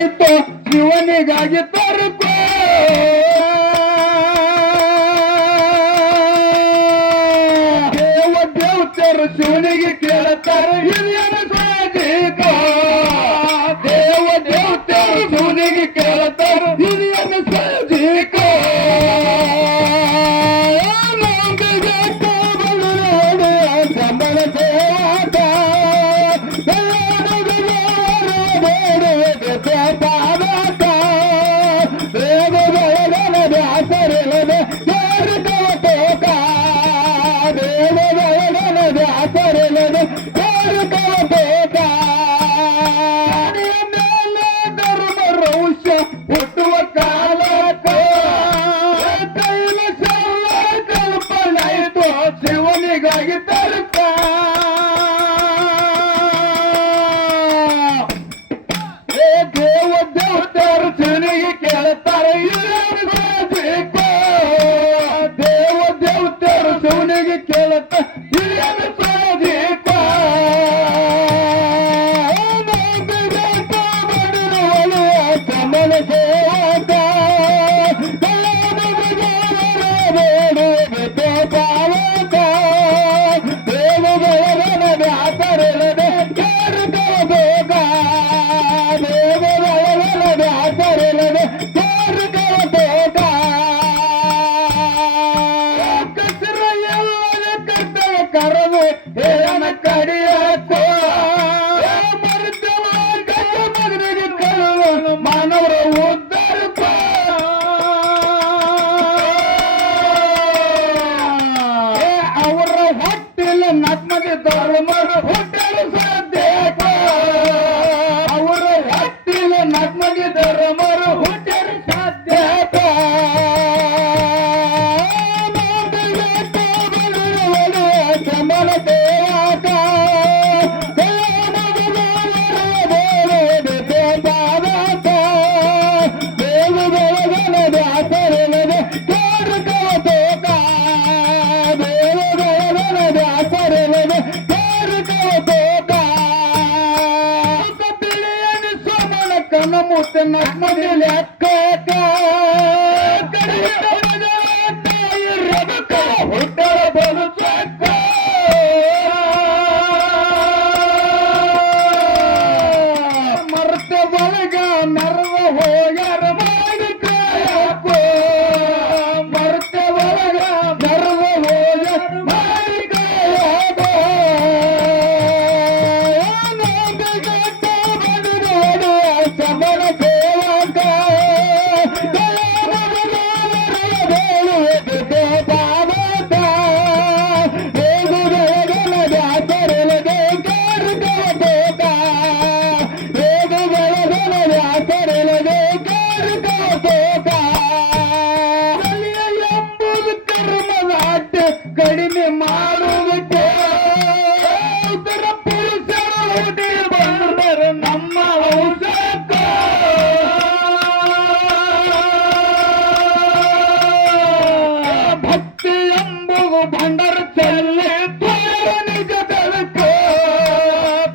ಶಿವನಿಗಾಗಿ ತೋರ್ಕೋ ದೇವ ದೇವತರು ಶಿವನಿಗೆ ಕೇಳುತ್ತಾರೆ ಹಿರಿಯನ ಸಾಧಿಕೋ ದೇವ ದೇವತರು ಶಿವನಿಗೆ ಕೇಳುತ್ತಾರೆ ಹಿರಿಯನ ಸಾಧಿಕೋ ಸಂಬಳ ಸೇವಾತ ಹುಟ್ಟುವ ಕಾಲಕ್ಕ ಕೈಲ ಕಲ್ಪನಾಯಿತು ಶಿವನಿಗಾಗಿ ತರ್ಕ ದೇವ ದೇವತರು ಶಿವನಿಗೆ ಕೇಳುತ್ತಾರೆ ದೇವ ದೇವತರು ಶಿವನಿಗೆ ಕೇಳುತ್ತಾರೆ ಹಿರಿಯನ ಸಾಧಿಕ ಕಮಲ ಸೇವಕ ಪಾವಕ ದೇವಗಳ ವ್ಯಾಪಾರಲ್ಲದೆ ಬೇಗ ದೇವಗಳ ವ್ಯಾಪಾರಲ್ಲದೆ ಬೇಗ ಕಸರ ಎಲ್ಲ ಕರ್ತವ್ಯ ಕರವು ಹೇಳನ ಕಡಿಯಕ್ಕೋ ಮಗನಿಗೆ ಕರಲು ಮಾನವರ ಉದ್ಧಾರಕ ಅವರ ಹೊಟ್ಟಿಲ್ಲ ನಗ್ಮಗೆ ಧರ್ಮದ ಹುಟ್ಟಲು ಸಾಧ್ಯಕ ಅವರ ಹೊಟ್ಟಿಲ್ಲ ನಗ್ಮಗೆ ಧರ್ಮರ ಹುಟ್ಟಲು ಸಾಧ್ಯಕ ಸಂಬಳ ದೇವಾಕ ಮುತ್ತ ನಮ್ಮದಿ ಲೆಕ್ಕ ಹುಟ್ಟರ ಬಲು ಚಕ್ಕ ಮರ್ತ ಬಳಗ ನರ್ವ ಹೋಗ್ಯಾರ ಮಾಡಿ ಕಾಯಕೋ ಮರ್ತ ಬಳಗ ನರ್ವ ಹೋಗ್ಯಾರ ಮಾಡಿ ಕಾಯಕೋ ಸಂಬಳ ಸೇವಕ ಪಾವಕ ದೇಗುಗಳದ ವ್ಯಾಸರಲದೆ ಕಾರ್ಕವತೋಕ ದೇಗುಗಳದ ವ್ಯಾಸರಲದೆ ಕಾರ್ಕವತೋಕ ಎಂಬುದು ಕರ್ಮದ ಕಡಿಮೆ ಮಾಡುವುದಕ್ಕೆ ಉತ್ತರ ಪುರುಷರು ಹುಟ್ಟಿ ಬಂದರು ನಮ್ಮ ಔಷಧ ಭಕ್ತಿ ಎಂಬುದು ಭಂಡರ ಚೆಲ್ಲಿ ತೋರ ನಿಜ ಬೆಳಕು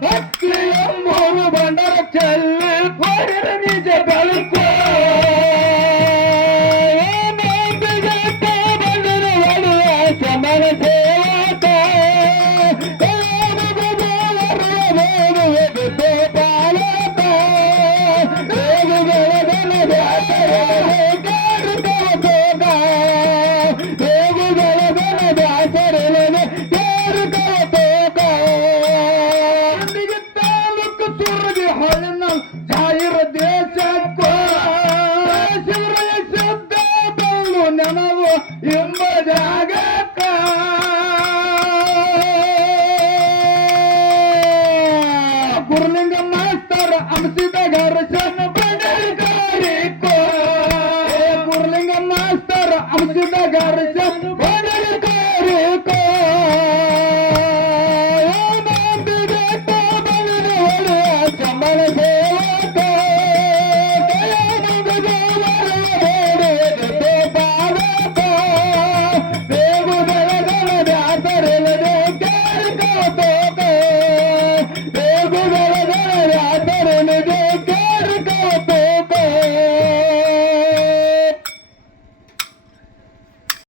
ಭಕ್ತಿ ಎಂಬುದು ಭಂಡರ ಚೆಲ್ಲಿ ತೋರ ನಿಜ ಬೆಳಕು ಸಮರ ಸೇವಕ ಪಾಲಕ ತಾಲೂಕು ಸುರಗಿ ಹೊಳೆನ ಜಾಹಿರ ದೇಶಕ್ಕೋ ಶಿವರ ಶಬ್ದ ಬಲ್ಲು ನೆನವು